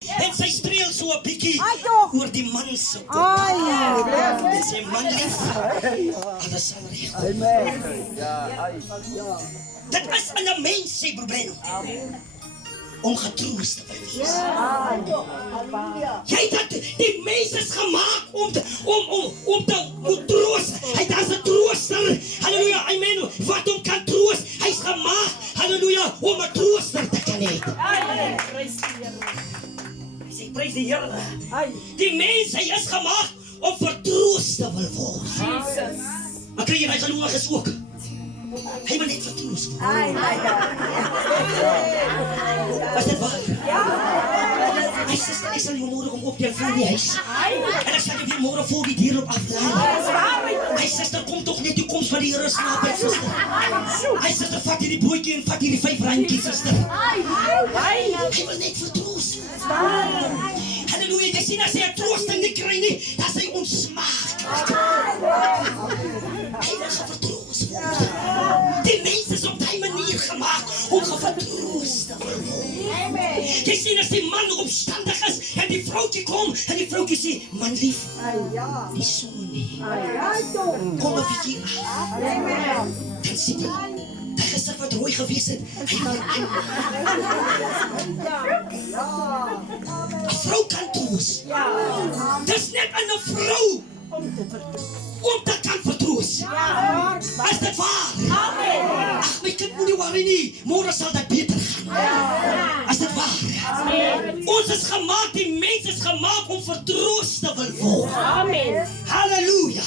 En sy streel so 'n bietjie oor die man se kop. En sê, man lief, alles sal reg. Dit is in 'n mens se probleem om getroost te wees. Jy dat die mens is gemaak om te moet troost. Hy is 'n trooster. Halleluja, amen. Wat hom kan troost. Hy's gemaak, halleluja, om 'n trooster te kan hê. Hy prys die Here. Die mens, hy is gemaak om vertroost te wil word. Maar kry jy hy gelowig ook? Hy wil net vertroost word. Was dit waar? Hy sister, ek sal jou môre kom op die vloer die huis. En ek sal jou weer môre voor die deur op aflaai. Hy sister, kom toch net die komst van die Here slaap uit, sister. Hy sister, vat hierdie broodjie en vat hierdie 5 randjies, sister. Hy wil net vertroost. Halleluja, jy sien as hy 'n troosting nie kry nie, dan is hy ontsmaak. Hy wil vertroost word. Die mens is op die manier gemaak om vertroost te word. Jy sien as die man omstandig is en die vrouwtje kom en die vrouwtje sê, man lief, nie so nie. Kom 'n bietjie af. Dan sê die gister wat rooi gewees het, hy wil 'n vrou kan troos. Dis net in 'n vrou om te kan vertroos. Is dit waar? Ag, my kind moet nie worry nie. Môre sal dit beter gaan. Is dit waar? Ons is gemaak, die mens is gemaak om vertroos te wil word. Halleluja.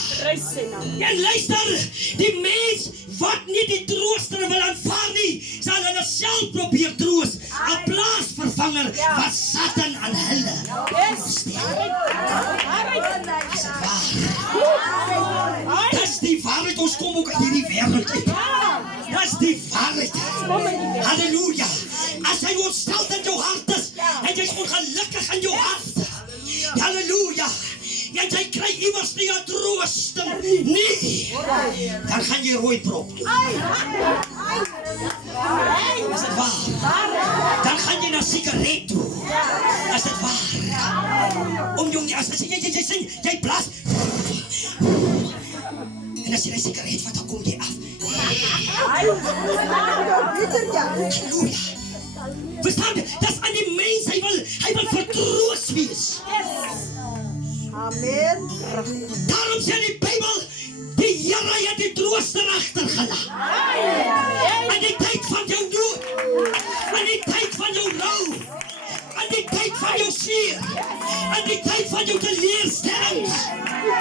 En luister, die mens wat nie die trooster wil aanvaar nie, sal hulle self probeer troos. 'n Plaasvervanger wat Satan aan hulle voorstel. Is dit waar? Dis die waarheid, ons kom ook uit hierdie wêreld uit. Dis die waarheid. Halleluja. As hy ontsteld in jou hart is, en jy is ongelukkig in jou hart. Halleluja. En jy kry iewers nie 'n troosting nie. Dan gaan jy rooi prop toe. Is dit waar? Dan gaan jy na sigaret toe. Is dit waar? Om jong, as jy sing, jy blaas. En as jy die sigaret vat, dan kom jy af. Halleluja. Verstaan jy? Dis aan die mens, hy wil vertroos wees. Amen. Daarom sê die Bybel, die Here het die trooster agtergelaat. In die tyd van jou nood, in die tyd van jou rou, in die tyd van jou seer, in die tyd van jou teleurstelling,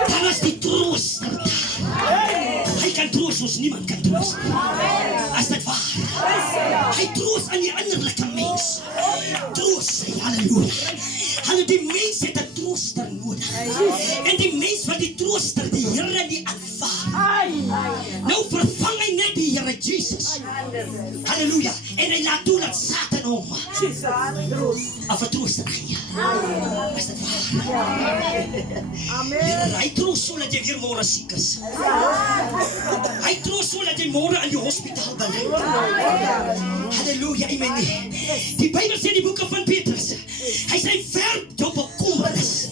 dan is die trooster daar. Hy kan troos soos niemand kan troos. Is dit waar? Hy troos aan die innerlike mens. Troos sy, halleluja. Hulle die mens het 'n trooster nodig. En die mens wat die trooster, die Here nie aanvaar. Nou vervang hy net die Here Jesus. Halleluja. En hy laat toe dat Satan hom 'n vertrooster gee. Is dit waar? Amen. Hy troos so dat jy weer môre siek is. Hy troos so dat jy môre in die hospitaal beland. Halleluja, amen. Die Bybel sê in die boeke van Petrus, hy sê werp jou bekommernis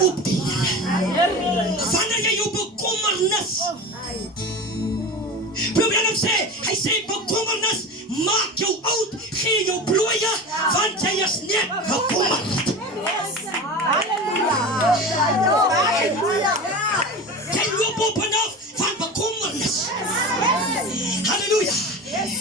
op die Here. Wanneer jy jou bekommernis probeer hom sê, hy sê bekommernis maak jou oud, gee jou blooie, want jy is net bekommerd. Jy loop op en af van bekommernis. Halleluja.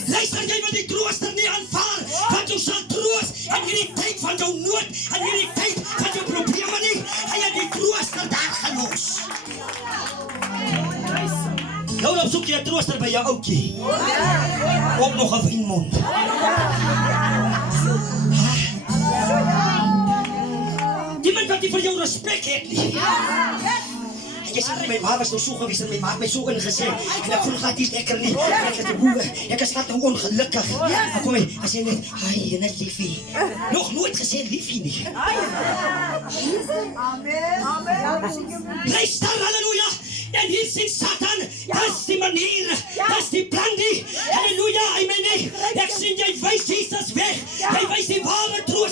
Luister, jy wil die trooster nie aanvaar, want jy sal troos in hierdie tyd van jou nood, in hierdie tyd van jou probleme nie. Hy het die trooster daar gelos. Nou dan soek jy 'n trooster by jou ouetjie. Ook nog 'n vriendmond. Iemand wat nie vir jou respek het nie. En jy sê, my ma was nou so gewees en my ma het my so ingesê. En ek voel glad nie lekker nie. Ek is glad nou ongelukkig. En kom hy, as jy net, ai, net liefie. Nog nooit gesê liefie nie. Amen. Luister, halleluja. En hier sien Satan, dis die manier, dis die plan die. Halleluja, amen. Ek sien jy wys Jesus weg. Jy wys die ware troos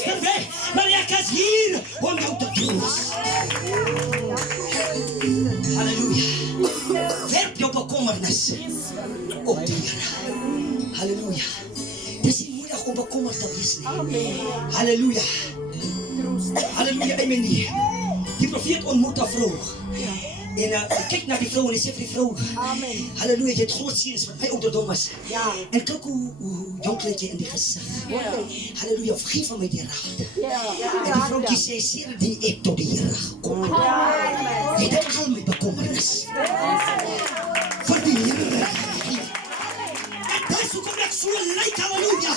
Halleluja. Dis nie moeilik om bekommerd te wees nie. Halleluja. Halleluja, amen nie. Die profeet ontmoet 'n vrou. En kyk na die vrou en hy sê vir die vrou, halleluja, jy het groot seuns wat my ouderdom is. En kyk hoe jonk lyk jy in die gesig. Halleluja, vergeef van my die raad. En die vroukie sê, sedert die ek tot die Here gekom het ek al my bekommernis vir die Here. En dis hoekom ek so lyk, halleluja.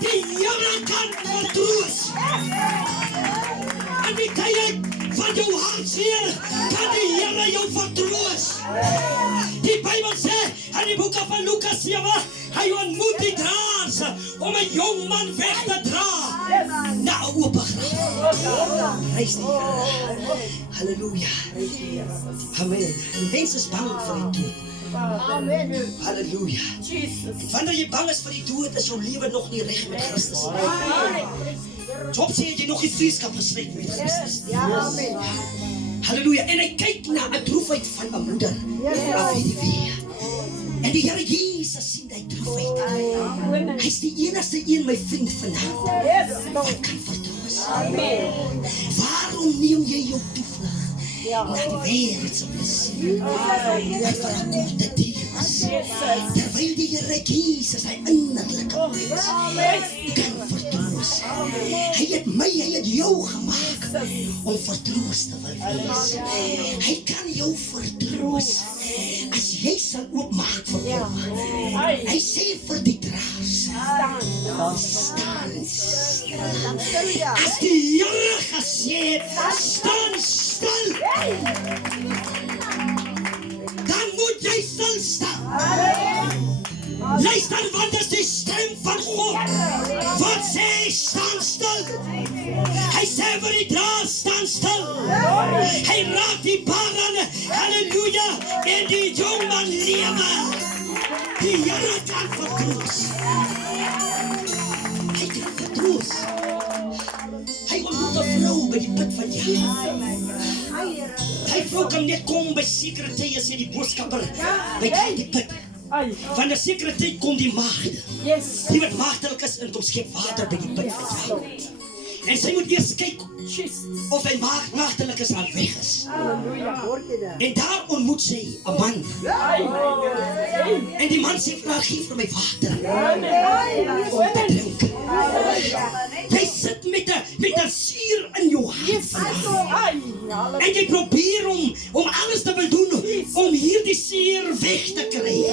Die Here kan vertroos. En die tyd van jou hartseer kan die Here jou vertroos. Die Bybel sê in die boek van Lukas 7, hy ontmoet die draers om 'n jong man weg te dra na 'n oop graf. Prys die Here. Halleluja. Amen. Die mens is bang vir die dood. Amen. Halleluja. Wanneer jy bang is vir die dood, is jou lewe nog nie reg met Christus nie. Job sê jy nog die vriendskap gesluit met Christus. Halleluja. En hy kyk na 'n droefheid van 'n moeder. En die Here Jesus sien die droefheid. Hy is die enigste een, my vriend vandag, wat kan vertroos. Waarom neem jy jou toevlug na die wêreldse plesier? Hy vir 'n korte diens, terwyl die Here Jesus hy innerlike mens kan vertroos. Hy het my, hy het jou gemaak om vertroos te wil wees. Hy kan jou vertroos as jy sal oopmaak vir hom. Hy sê vir die draers, staan stil. As die Here gesê het, staan stil, dan moet jy stil staan. Luister, want dis die stem van God wat sê, staan stil. Hy sê vir die draers, staan stil. Hy raak die barren, halleluja, en die jong man lewe. Die Here kan vertroos. Hy kan vertroos. Hy ontmoet 'n vrou by die put van Jakob. Hy vrou kan net kom by sekere tye, sê die boodskapper, by die put. Van 'n sekere tyd kom die maagde. Die wat maagdelik is en kom skep water by die put van Jakob. En sy moet eers kyk of hy maagdelik is al weg is. En daar ontmoet sy 'n man. En die man sê vir haar, gee vir my water om te drink. Jy sit met 'n suur in jou hart. En jy probeer om alles te wil doen om hierdie suur weg te kry.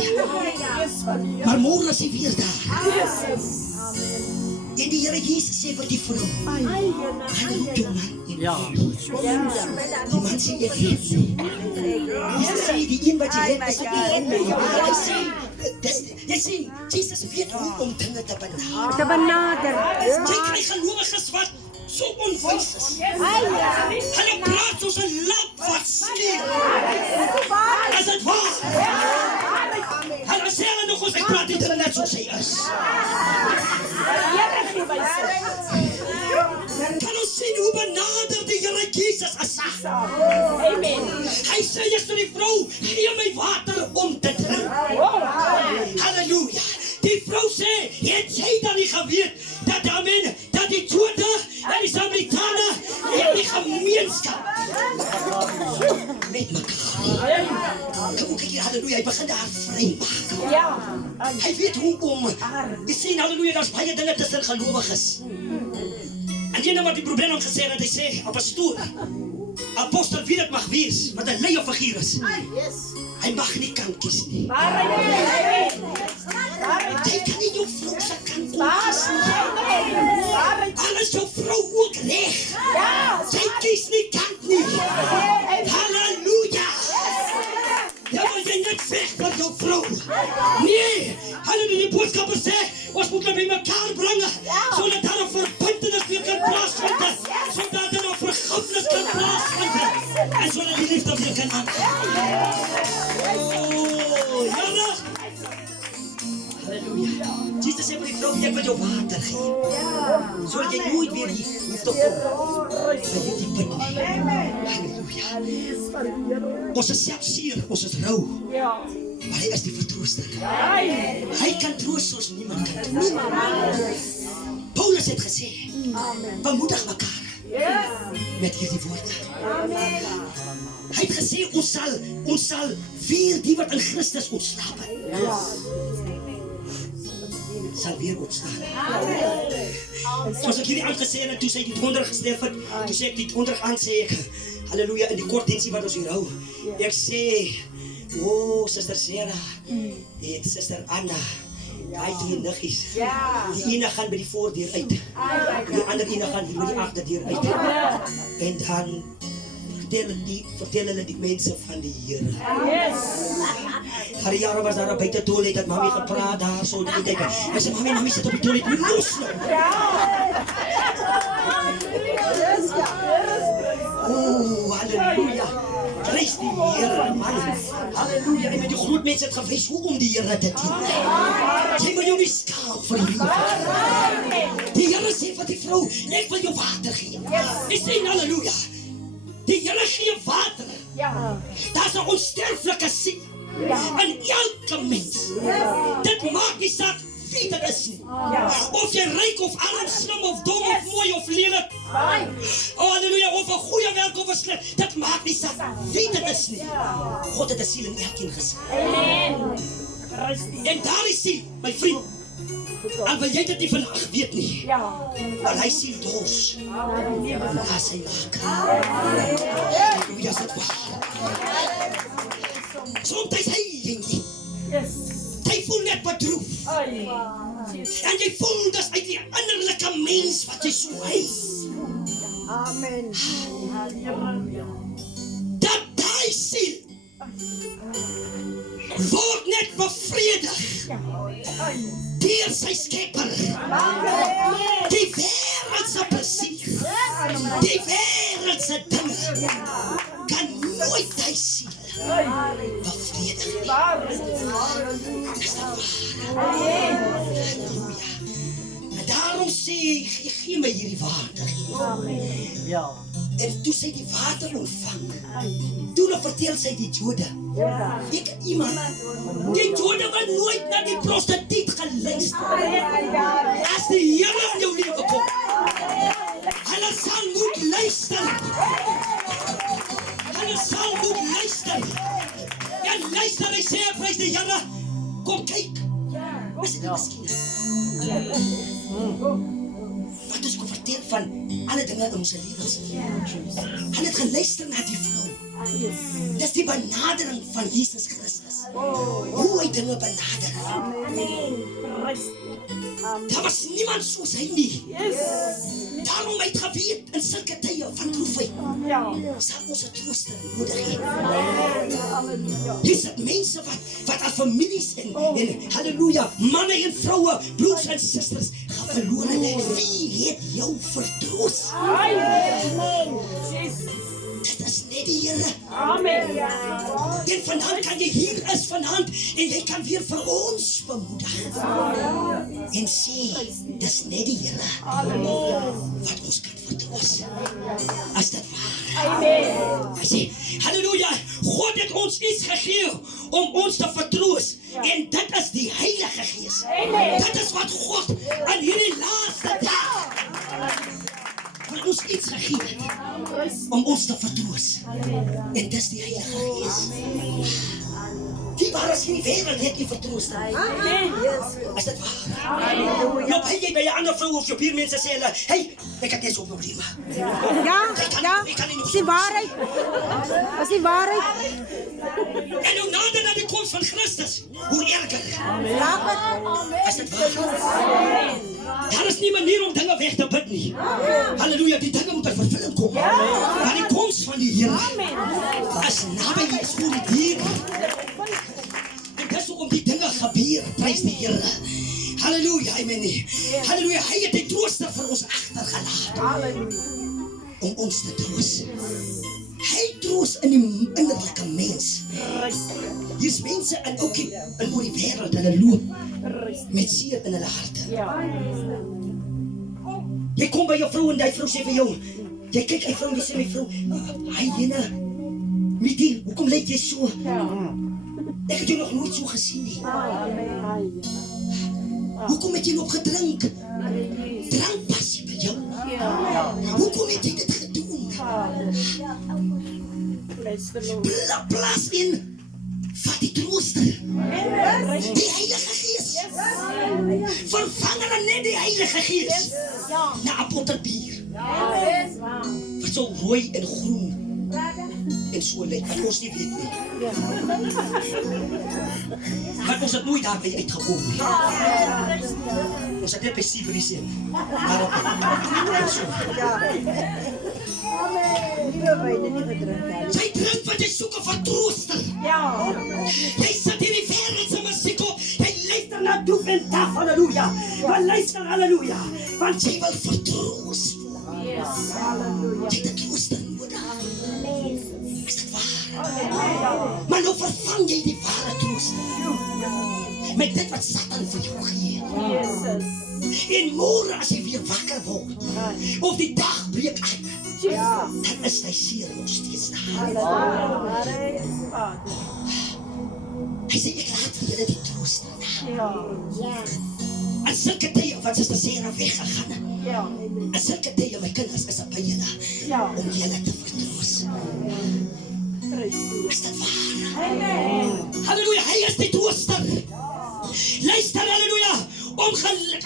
Maar môre is hy weer daar. En die Here Jesus sê vir die vrou, gaan roep jou man. Die man sê, ek weet nie. Jesus sê, die een wat jy het, is ek nie. Hy sê, Jesus weet hoe om dinge te benader. Jy kry gelowiges wat so onwys is. Hulle praat soos 'n lamp wat skeer. Is dit waar? Hulle sê hulle nog ons, ek praat dit net soos hy is. Kan ons sien hoe benader die Here Jesus is? Hy sê eers vir die vrou, gee my water om te drink. Halleluja. Die vrou sê, het jy dan nie geweet dat amen, dat die Jode en die Samaritane en die gemeenskap met mekaar. Kom kyk hier, halleluja, hy begin daar vry maak. Hy weet hoe om. Jy sien, halleluja, daar's baie dinge tussen gelowiges. En die wat die probleem om gesê het, hy sê, 'n pastoor, apostel, wie dit mag wees, wat 'n leie figuur is. Hy mag nie kan kies nie. Jy kan nie jou vrou se kant kies nie. Alles jou vrou ook reg. Jy kies nie kant nie. Halleluja. Ja, maar jy net weg van jou vrou. Nee, halleluja, die boodskapper sê, ons moet hulle by mekaar bring, sodat daar 'n verbintenis weer kan plaasvind, sodat daar 'n vergifnis kan plaasvind, en sodat die liefde weer kan aangaan. Oh, Here. Halleluja. Jesus sê vir die vrou, ek wil jou water gee. Sodat jy nooit weer hier hoef te kom. By hierdie punt nie. Halleluja. Ons is self seer, ons is rou. Maar hy is die vertrooster. Hy kan troos soos niemand kan troos. Paulus het gesê, bemoedig mekaar met hierdie woorde. Hy het gesê, ons sal vier die wat in Christus ontslaap het. Sal weer ontstaan. Soos ek hierdie aangesê het, toe sy die donderdag gesterf het, toe sê ek die donderdag aan, sê ek, halleluja, in die kort diensie wat ons hier hou, ek sê, Suster Sarah, en Suster Anna, die twee niggies, die ene gaan by die voordeur uit, die ander ene gaan hier by die agterdeur uit, en dan vertel hulle die mense van die Here. Hari jare was daar op buite toilet, dat mami gepraat daar, so die kyk, en sê, mami sit op die toilet, los nou. Halleluja. Prys die Here, man. Halleluja. En met die groot mense het gewys hoe om die Here te dien. Jy moet jou nie skaam vir die liefde. Die Here sê vir die vrou, ek wil jou water gee. Ek sê halleluja. Die Here gee water. Daar's 'n onsterflike siel in elke mens. Dit maak nie saak wie dit is nie. Of jy ryk of arm, slim of dom of mooi of lelijk. Halleluja, of 'n goeie werk of 'n sleg. Dit maak nie saak wie dit is nie. God het 'n siel in elkeen gesit. En daar is siel, my vriend. En wil jy dit nie vandag weet nie? Maar hy siel dors. Daar sy maak. Halleluja, dit waar. Soms hy nie. Jy voel net bedroef. En jy voel dis uit die innerlike mens wat jy so huis. Amen. Dat die siel word net bevredig deur sy Skepper. Die wêreldse plesier, die wêreldse dinge kan nooit die siel bevredig nie. Is dat waar? Halleluja. En daarom sê hy, gee my hierdie water. En toe sy die water ontvang, toe vertel sy die Jode. Ek iemand, die Jode wat nooit na die prostituut geluister. As die Here in jou lewe kom, hulle sal moet luister. Hulle sal moet luister. En luister, hy sê, prys die Here, kom kyk. Is dit nie miskien? Wat ons kon vertel van alle dinge in ons lewens. Hulle het geluister na die vrou. Dis die benadering van Jesus Christus. Hoe hy dinge benader. Daar was niemand soos hy nie. Daarom het geweet in sulke tye van droefheid sal ons 'n trooster nodig hê. Dis dit mense wat as families en halleluja, manne en vroue, broers en susters verlore. Wie het jou vertroos? Dit is net die Here. En vanavond kan jy hier is vanavond en jy kan weer vir ons bemoedig. En sê, dis net die Here wat ons kan vertroos. As dit waar. Hy sê, halleluja, God het ons iets gegee om ons te vertroos. En dit is die Heilige Gees. Dit is wat God in hierdie laaste dag vir ons iets gegee het om ons te vertroos. En dis die Heilige Gees. Die waar as hierdie wêreld het nie vertroos nie. Is dit waar? Nou by jy by 'n ander vrou of jou buurmense sê hulle, hey, ek het net so 'n probleem. Ja, is die waarheid. Is die waarheid. En hoe nader na die koms van Christus, hoe erger. Is dit waar? Daar is nie manier om dinge weg te bid nie. Halleluja, die dinge moet in vervulling kom. Maar die koms van die Here is naby jy is voor die dier. En dis hoekom die dinge gebeur, prys die Here. Halleluja, amen. Halleluja, hy het die trooster vir ons agtergelaat. Om ons te troos. Hy troos in die innerlike mens. Hier's mense in ook in oor die wêreld, hulle loop met seer in hulle harte. Jy kom by jou vrou en die vrou sê vir jou, jy kyk die vrou en jy sê my vrou, hy Jena, Miti, hoekom lyk jy so? Ek het jou nog nooit so gesien nie. Hoekom het jy nog gedrink? Drank passie by jou. Hoekom het jy dit gedoen? Plaas in, vat die trooster. Die Heilige Gees. Vervang hulle net die Heilige Gees. Na 'n potterbier. Wat so rooi en groen en so lyk, wat ons nie weet nie. Maar ons het nooit daarby uitgekom nie. Ons het net by Siberie sien. Sy drink wat jy soek 'n vertrooster. Jy sit hier die wêreldse musiek op. Jy luister na doef en taf, halleluja. Maar luister, halleluja. Want jy wil vertroos. Jy het 'n trooster nodig. Is dit waar? Maar nou vervang jy die ware trooster met dit wat Satan vir jou gee. En môre as jy weer wakker word, of die dag breek uit, dan is hy seer nog steeds daar. Hy sê, ek laat vir julle die trooster na. En sulke tye wat Suster Sarah weggegaan. En sulke tye my kinders is by julle om julle te vertroos. Is dit waar? Halleluja, hy is die trooster. Luister, halleluja,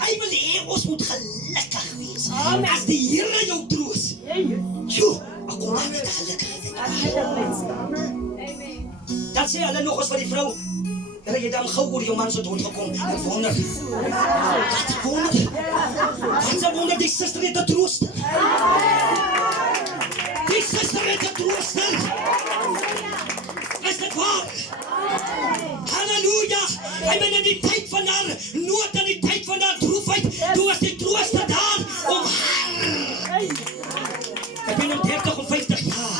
hy wil hê ons moet gelukkig wees. As die Here jou troos, ek kom maar met gelukkigheid. Dan sê hulle nog eens vir die vrou, Hulle jy dan gou oor jou man so dood gekom. Ek wonder. Wat se wonder die suster het 'n trooster. Die suster het 'n trooster. Is dit waar? Halleluja. Hy ben in die tyd van haar nood en die tyd van haar droefheid. Toe was die trooster daar om haar. Ek ben om 30 of 50 jaar.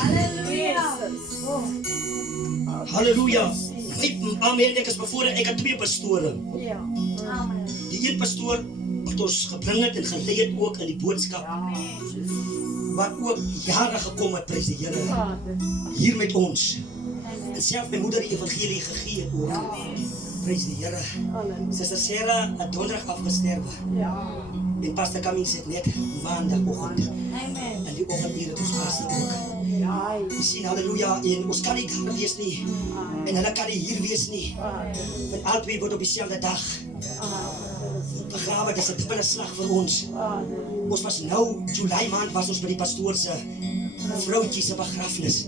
Halleluja. Amen, ek is bevore, ek het 2 pastore. Die een pastoor wat ons gebring het en gelei het ook in die boodskap. Wat ook jare gekom het, prys die Here, hier met ons. En self my moeder die evangelie gegee het ook. Prys die Here. Suster Sarah het donderdag afgesterwe. En pastor Cummings het net maandagoggend. En die oggend hier het ons pastor ook. We sien, halleluja, en ons kan nie daar wees nie. En hulle kan nie hier wees nie. Want al twee word op dieselfde dag begrawe. Dit is 'n dubbele slag vir ons. Ons was nou, July maand, was ons by die pastoor se vrouwtjie se begrafnis.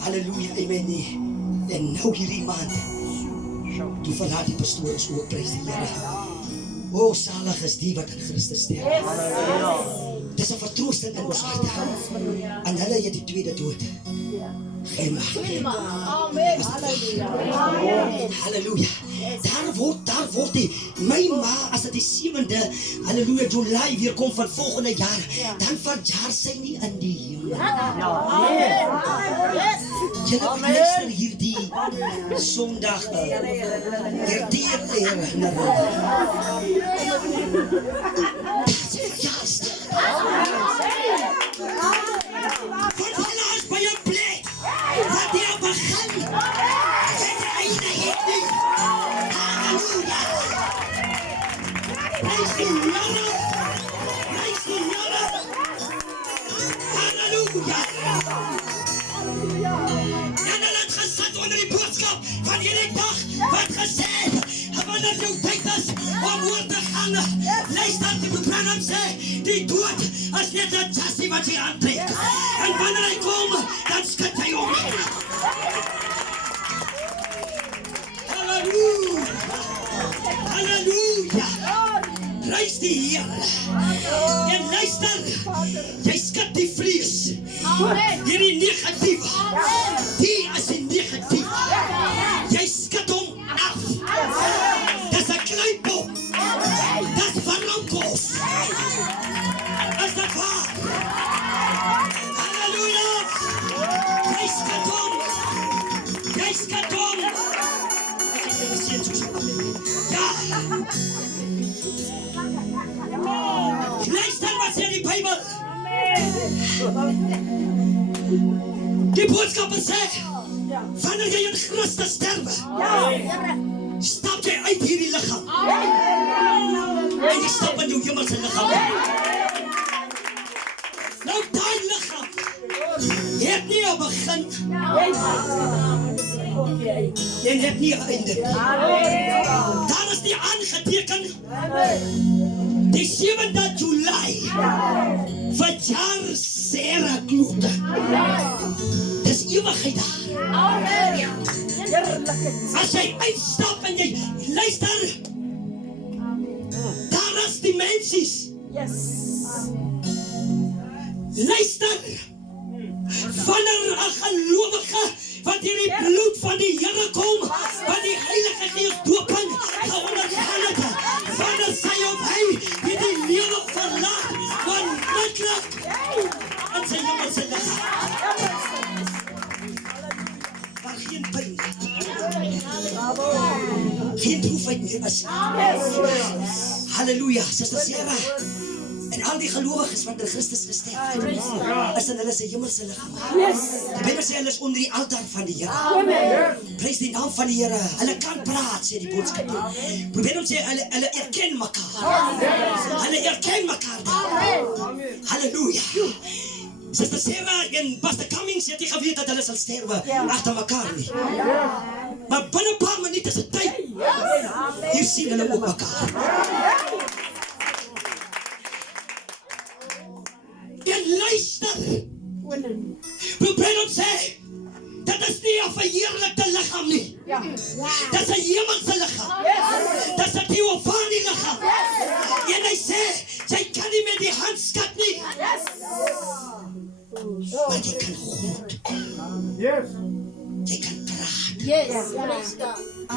Halleluja, amen nie. En nou hierdie maand, toe verlaat die pastoor ons ook, prys die Here. O, salig is die wat in Christus sterf. Dis 'n vertroosting in ons harte. En hulle het die tweede dood. Geen mag. Amen. Halleluja. Daar word die, my ma, as dit die 7de, halleluja, July weer kom van volgende jaar, dan verjaar sy nie in die hemel. Julle wat luister hierdie Sondag, herdeer herinnering. Dis 'n verjaarsdag. Want hulle is by 'n plek wat die begin en die einde het nie. Halleluja. Prys die Here. Prys die Here. Halleluja. En hulle het gesit onder die boodskap van hierdie dag wat gesê wanneer jou tyd is om oor te gaan. Luister, die Branham sê, die dood is net 'n chassis wat jy aantrek. En wanneer hy kom, dan skud hy om. Halleluja. Halleluja. Prys die Here. En luister, jy skud die vlees. Hierdie negatief. Die is die negatief. Jy skud hom af. Dis 'n kleipo. Dis verlankos. Is dat waar? Halleluja. Jy skud hom. Jy skud hom. Ek het julle sien soos wat ja. Luister wat sê die Die boodskap sê, wanneer jy in Christus sterwe, stap jy uit hierdie lichaam. En jy stap in jou hemelse lichaam. Nou die lichaam het nie 'n begin en het nie 'n einde. Daar is nie aangeteken die 7de July van jaar Sarah Kloete. Dis ewigheid daar. As jy uitstap en jy luister, daar is dimensies. Luister, wanneer 'n gelowige wat hierdie bloed van die Here kom, wat die Heilige Gees dooping geondergaan het, wanneer sy of hy hierdie lewe verlaat, onmiddellik in sy hemelse liggaam. Waar geen pyn, geen droefheid meer is. Halleluja, Suster Sarah. En al die gelowiges wat in Christus gesterf het, is in hulle se hemelse liggaam. Die Bybel sê hulle is onder die altaar van die Here. Prys die naam van die Here. Hulle kan praat, sê die boodskap. Probeer ons sê hulle erken mekaar. Hulle erken mekaar. Halleluja. Suster Sarah en Pastor Cummings het nie geweet dat hulle sal sterwe agter mekaar nie. Maar binne 'n paar minute se tyd, hier sien hulle ook mekaar. En luister, probeer ons sê, dat is nie 'n verheerlikte liggaam nie. Dat is 'n hemelse liggaam. Dat is 'n Theophanie liggaam. En hy sê, jy kan nie met die hand skat nie. Maar jy kan goed. Jy kan praat.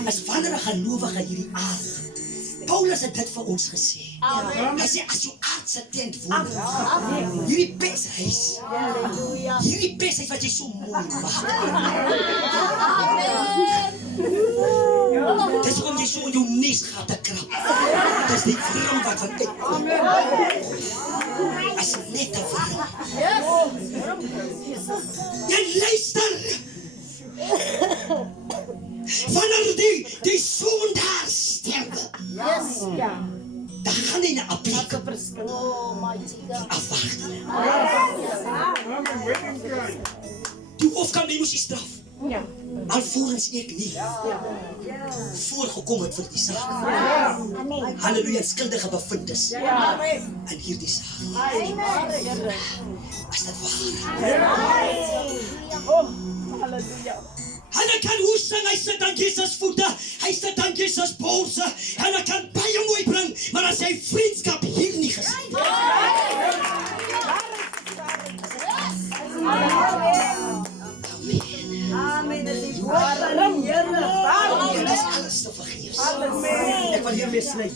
As wanneer 'n gelowige hierdie aard, Paulus het dit vir ons gesê. Hy sê, as jou aardse tent woon, hierdie peshuis, wat jy so mooi maak. Dis om jy so in jou nes gaat te krap. Dis die vlam wat van uitkom. As net 'n vlam. En luister, wanneer die sondaar sterwe, dan gaan hy na 'n plek afwacht. Die hof kan my moes die straf. Alvorens ek nie voorgekom het vir die saak. Halleluja, skuldige bevind is in hierdie saak. Is dit waar? Hulle kan hoe sing, hy sit aan Jesus voete, hy sit aan Jesus polse, hulle kan baie mooi bring, maar as hy vriendskap hier nie gesien. Amen. Dit is alles te vergeefs. Ek wil hiermee sluit.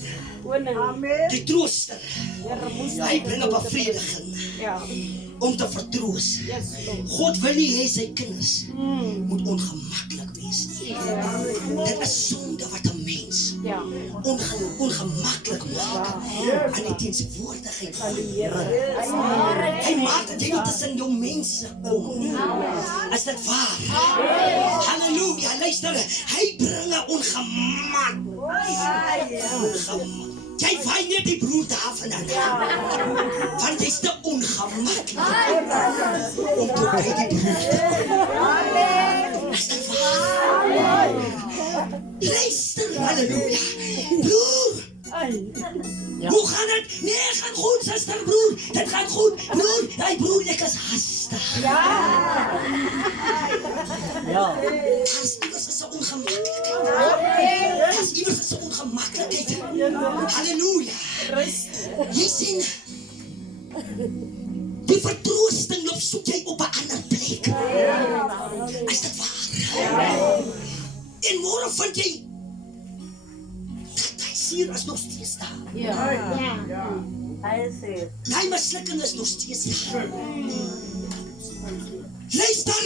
Die trooster, hy bring 'n bevrediging om te vertroos. God wil nie hê sy kinders moet ongemaklik wees nie. Dit is sonde wat 'n mens ongemaklik maak aan die teenwoordigheid van die Here. Hy maak dat jy nie tussen jou mense kom. Is dit waar? Halleluja, luister, hy bring 'n ongemak. Jy vaai net die broer daarvandaan. Want jy is te ongemaklik om tot by die broer te kom. Is dit waar? Luister, halleluja. Broer, hoe gaan het? Nee, gaan goed, zuster, broer. Dit gaat goed. Broer, hey broer, ek is hastig. Als iemand is so ongemakkelijk. Als iemand is so ongemakkelijkheid. Halleluja. Jy sien, die vertroosting loop soek jy op 'n ander plek. Is dit waar? En môre vind jy hier is nog steeds daar. Hy sê. Die mislukking is nog steeds daar. Luister,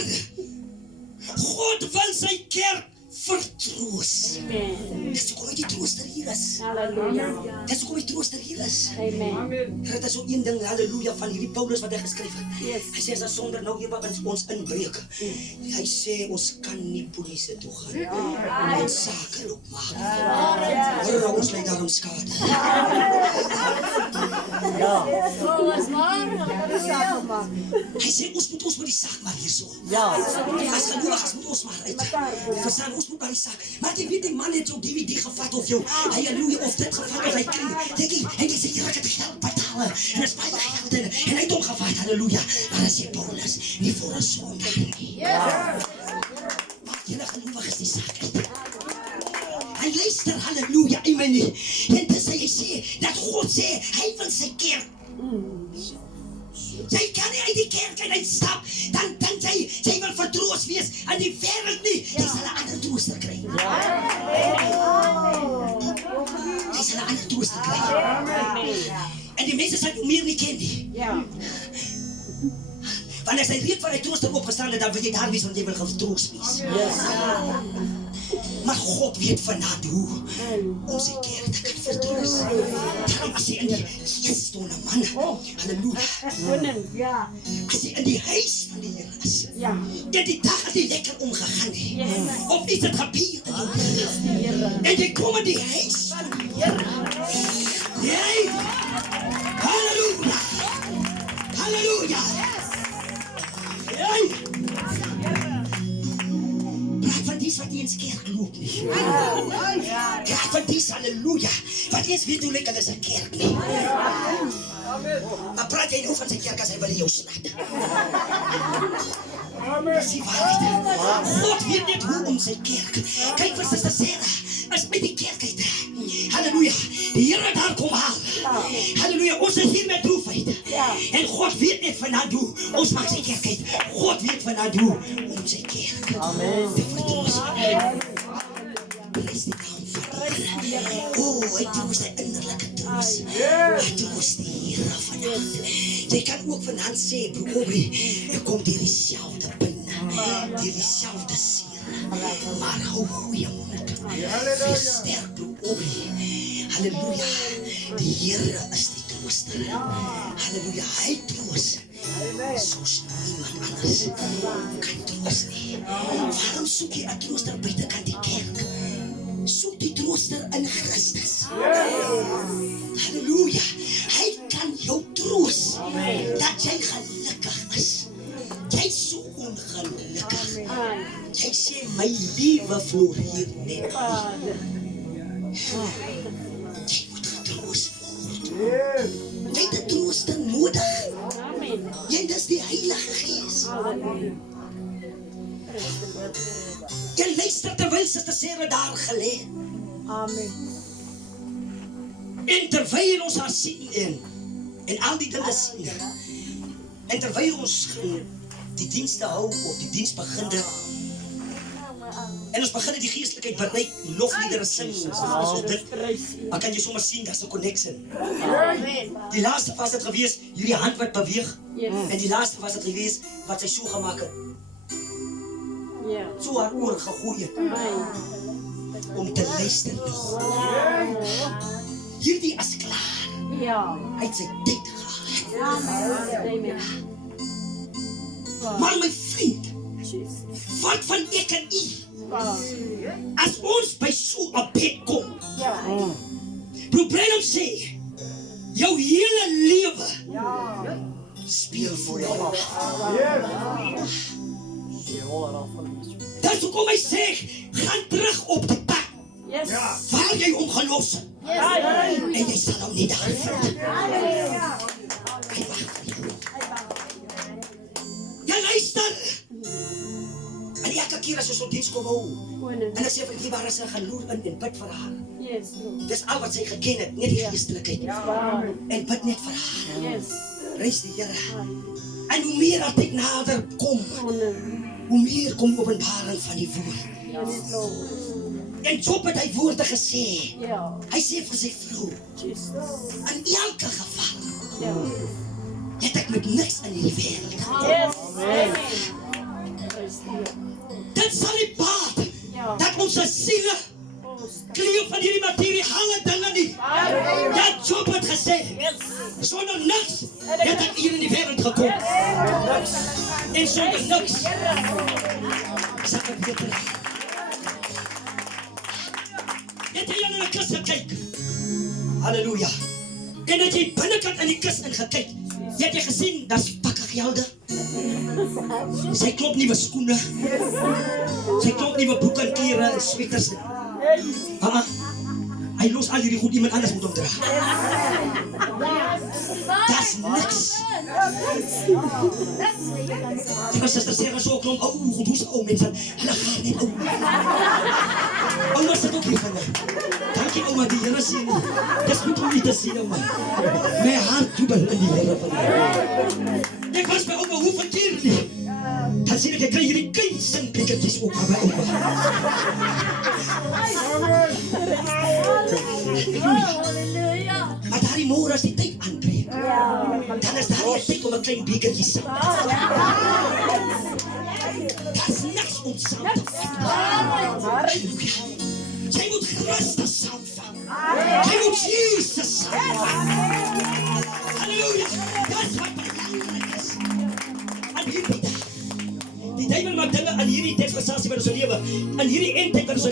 God wil sy kerk vertroos. Amen. Dis hoekom hy die trooster hier is. Hallelujah. Dis hoekom die trooster hier is. Amen. Dit is so een ding, halleluja, van hierdie Paulus wat hy geskryf het. Yes. Hy sê as sonder nou ewe ons inbreek. Hy sê ons kan nie polisie toe gaan. Ons sake loop maak. Hoor, ons lê daarom skade. Hy sê ons moet die saak maar hierso. As gelowiges moet ons maar uit. Verstaan, ons moet maar die saak. Maar jy weet die man het jou DVD gevat of jou, halleluja, of dit gevat of hy kry. Hy sê jy het geld betaal. En is baie geld en hy het hom gevat, halleluja. Maar as jy Paulus nie voor 'n sondaar nie. Maak julle gelowiges die saak uit. Hy luister, halleluja, amen nie. En dis hy sê, dat God sê, hy wil sy kerk. Jy kan nie uit die kerk uitstap, dan jy wil vertroos wees aan die wêreld nie. Jy sal 'n ander trooster kry. Jy sal 'n ander trooster kry. En die mense sal jou meer nie ken nie. Want as hy weet van die trooster opgestaan het, dan wil jy daar wees, want jy wil getroos wees. Maar God weet vanaand hoe om sy kerk te kan vertroos. Daarom as hy in die geestone man, halleluja, as hy in die huis van die Here is, en die dag het hy lekker omgegaan het, of iets het gebeur in jou lewe, en jy kom in die huis van die Here, jy, halleluja, halleluja, jy, praat van die wat nie in kerk loop nie. Praat van die, halleluja, wat eens weet hoe lekker hulle is 'n kerk nie. Maar praat jy nou van sy kerk as hy wil jou slaat. Dis die waarheid. God weet net hoe om sy kerk. Kyk vir Suster Sarah, is met die kerk uit. Halleluja, die Here daar kom haal. Halleluja, ons is hier met droefheid. En God weet net vanaand hoe ons maak sy kerk uit. God weet vanaand hoe om sy kerk te vertroos. Prys die naam van die Here. O, hy troos die innerlike troos. Hy troos die Here vanaand. Jy kan ook vanaand sê, broer Aubrey, ek kom deur dieselfde pyn, deur dieselfde seer, maar hou goeie moed. Wees sterk, broer Aubrey. Halleluja, die Here is die trooster. Halleluja, hy troos. Soos niemand anders kan troos nie. Waarom soek jy 'n trooster buitekant die kerk? Soek die trooster in Christus. Halleluja, hy kan jou troos, dat jy gelukkig is. Jy is so ongelukkig. Jy sê, my liewe floreer net. Jy moet getroos word. Jy het 'n trooster nodig. Jy dis die Heilige Gees. Jy luister terwyl Suster Sarah daar gelê. En terwyl ons haar sien en al die dinge sien, en terwyl ons die dienste hou of die diens begin, en ons begin die geestelikheid bereik, lofliedere sing, soos dit, dan kan jy sommer sien, daar's 'n connection. Die laaste was dit gewees, hierdie hand wat beweeg, en die laaste was dit gewees, wat sy so gemaak het. So haar oor gegooi het, om te luister nog. Hierdie is klaar. Hy het sy tyd gehad. Maar my vriend, wat van ek en u? As ons by so 'n bed kom, Broer Branham sê, jou hele lewe speel voor jou af. Dis hoekom hy sê, gaan terug op die pad, waar jy hom gelos het. En jy sal hom nie daar vind. Hy wag vir jou. Jy luister. En elke keer as ons op diens kom hou, en ek sê vir die waar is sy geloer in en bid vir haar. Dis al wat sy geken het, net die geestelikheid. En bid net vir haar. Prys die Here. En hoe meer dat ek nader kom, hoe meer kom openbaring van die woord. En Job het hy woorde gesê. Hy sê vir sy vrou, in elke geval, het ek met niks in die wêreld. Dit sal nie baat, dat ons van hierdie materie hange dinge nie. Dat Job het gesê, sonder niks het ek hier in die wêreld gekom. En sonder niks sal ek weer terug. Het jy aan 'n kus gekyk? Halleluja. En het jy binnekant in die kus ingekyk? Het jy gesien, daar's pakke gelde? Sy klop nuwe skoene. Sy klop nuwe broeke en klere en sweaters. Hy los al hierdie goed, iemand anders moet hom dra. That's niks. Die suster sê, "Maar so klomp ou goed, hoe's ou mense? Hulle gaan nie ou." Ouma sit ook hier van my. Dankie ouma, die Here sien nie. Dis goed om nie te sien, ouma. My hart jubel in die Here van my. Ek was by ouma, hoeveel keer nie? Dan sien ek kry hierdie klein sinpikkertjies ook aan my ouma. Maar daar die môre as die tyd aanbreek, dan is daar nie 'n tyd om 'n klein bekertjie saam te vat. Daar's niks om saam te vat. Halleluja. Jy moet Christus saamvat. Jy moet Jesus saamvat. Halleluja. Dis wat belangrik is. En hierdie dag, die duiwel maak dinge aan hierdie dispensasieversie van ons lewe, aan hierdie eindtyd van ons